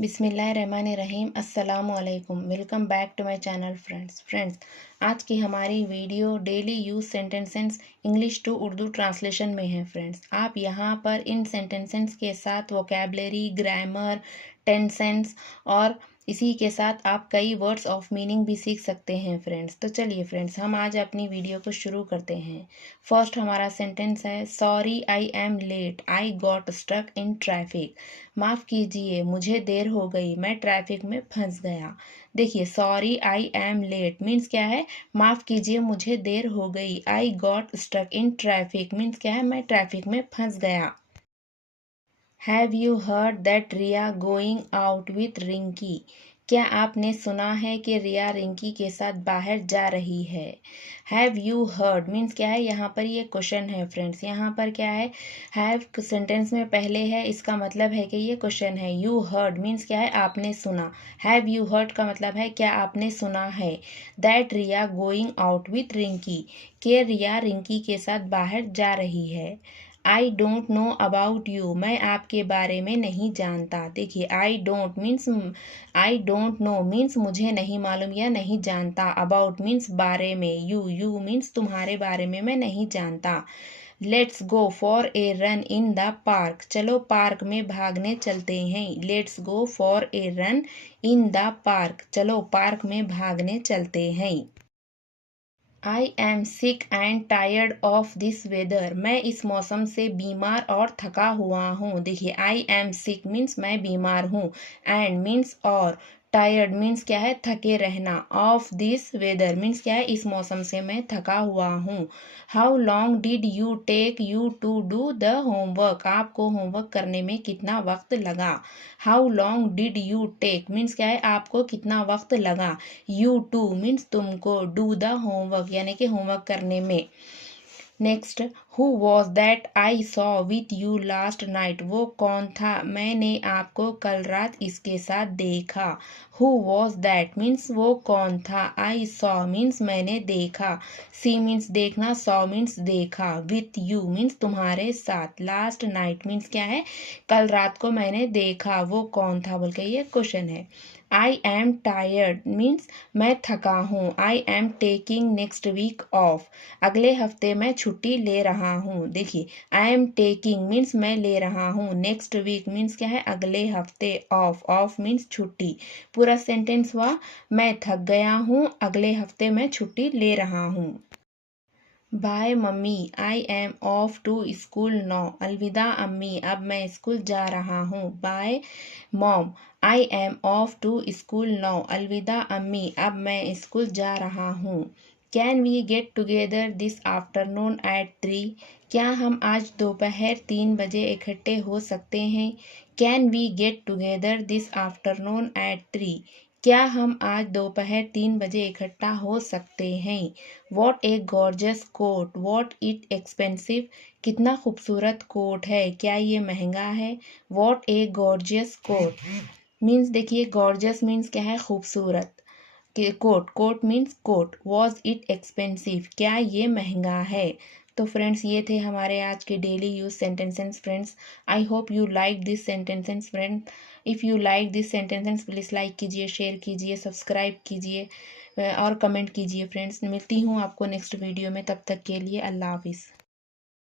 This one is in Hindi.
बिस्मिल्लाहिर्रहमानिर्रहीम अस्सलामुअलैकुम। Welcome back to my channel friends. आज की हमारी video daily use sentences English to Urdu translation में है। फ्रेंड्स, आप यहाँ पर इन सेंटेंसेस के साथ वोकैबलरी, ग्रामर, टेंसेंस और इसी के साथ आप कई वर्ड्स ऑफ मीनिंग भी सीख सकते हैं। फ्रेंड्स, तो चलिए फ्रेंड्स, हम आज अपनी वीडियो को शुरू करते हैं। फर्स्ट हमारा सेंटेंस है, sorry I am late, I got stuck in traffic. माफ़ कीजिए, मुझे देर हो गई, मैं ट्रैफिक में फंस गया। देखिए, sorry I am late means क्या है, माफ़ कीजिए मुझे देर हो गई। I got stuck in traffic means क्या है, मैं ट्रैफिक में फंस गया। Have you heard that Riya going out with Rinki. क्या आपने सुना है कि रिया रिंकी के साथ बाहर जा रही है। हैव यू हर्ड मीन्स क्या है, यहाँ पर ये क्वेश्चन है। फ्रेंड्स, यहाँ पर क्या है, हैव सेंटेंस में पहले है, इसका मतलब है कि ये क्वेश्चन है। यू हर्ड मीन्स क्या है, आपने सुना। हैव यू हर्ड का मतलब है क्या आपने सुना है। That Riya going out with Rinki, के रिया रिंकी के साथ बाहर जा रही है। I don't know about you, मैं आपके बारे में नहीं जानता। देखिए, आई डोंट नो मीन्स मुझे नहीं मालूम या नहीं जानता। अबाउट मीन्स बारे में। यू मीन्स तुम्हारे बारे में मैं नहीं जानता। Let's go for a run in the park, चलो पार्क में भागने चलते हैं। Let's go for a run in the park, चलो पार्क में भागने चलते हैं। I am sick and tired of this weather, मैं इस मौसम से बीमार और थका हुआ हूँ। देखिए, आई एम सिक मीन्स मैं बीमार हूँ, एंड मीन्स और, टायर्ड मीन्स क्या है, थके रहना, ऑफ दिस वेदर मीन्स क्या है, इस मौसम से मैं थका हुआ हूँ। How long did you take you to do the homework, आपको होमवर्क करने में कितना वक्त लगा। How long did you take means क्या है, आपको कितना वक्त लगा। यू टू मीन्स तुमको, डू द होमवर्क यानी कि होमवर्क करने में। Next, who was that I saw with you last night, वो कौन था मैंने आपको कल रात इसके साथ देखा। हु वॉज दैट मीन्स वो कौन था, आई सॉ मीन्स मैंने देखा, सी मीन्स देखना, सॉ मीन्स देखा, विथ यू मीन्स तुम्हारे साथ, लास्ट नाइट मीन्स क्या है, कल रात को मैंने देखा, वो कौन था बोल के ये क्वेश्चन है। आई एम टायर्ड मीन्स मैं थका हूँ। I am taking next week off, अगले हफ्ते मैं छुट्टी ले रहा हूँ। देखिए, आई एम टेकिंग मीन्स मैं ले रहा हूँ, नेक्स्ट वीक मीन्स क्या है, अगले हफ्ते, ऑफ मीन्स छुट्टी। पूरा सेंटेंस हुआ, मैं थक गया हूँ, अगले हफ्ते मैं छुट्टी ले रहा हूँ। Bye mummy, I am off to school now, अलविदा अम्मी, अब मैं स्कूल जा रहा हूँ। Bye mom, I am off to school now, अलविदा अम्मी, अब मैं स्कूल जा रहा हूँ। Can we get together this afternoon at 3, क्या हम आज दोपहर 3 बजे इकट्ठे हो सकते हैं। Can we get together this afternoon at 3, क्या हम आज दोपहर 3 बजे इकट्ठा हो सकते हैं। What a gorgeous coat, what it expensive, कितना खूबसूरत कोट है, क्या ये महंगा है। What a gorgeous coat means, देखिए गॉर्जियस मीन्स क्या है, खूबसूरत, coat means coat. Was it expensive, क्या ये महंगा है। तो फ्रेंड्स, ये थे हमारे आज के daily use sentences. Friends, I hope you like this sentences. Friend, if you like this sentences please like कीजिए, शेयर कीजिए, सब्सक्राइब कीजिए और कमेंट कीजिए। फ्रेंड्स, मिलती हूँ आपको नेक्स्ट वीडियो में, तब तक के लिए अल्लाह हाफिज़।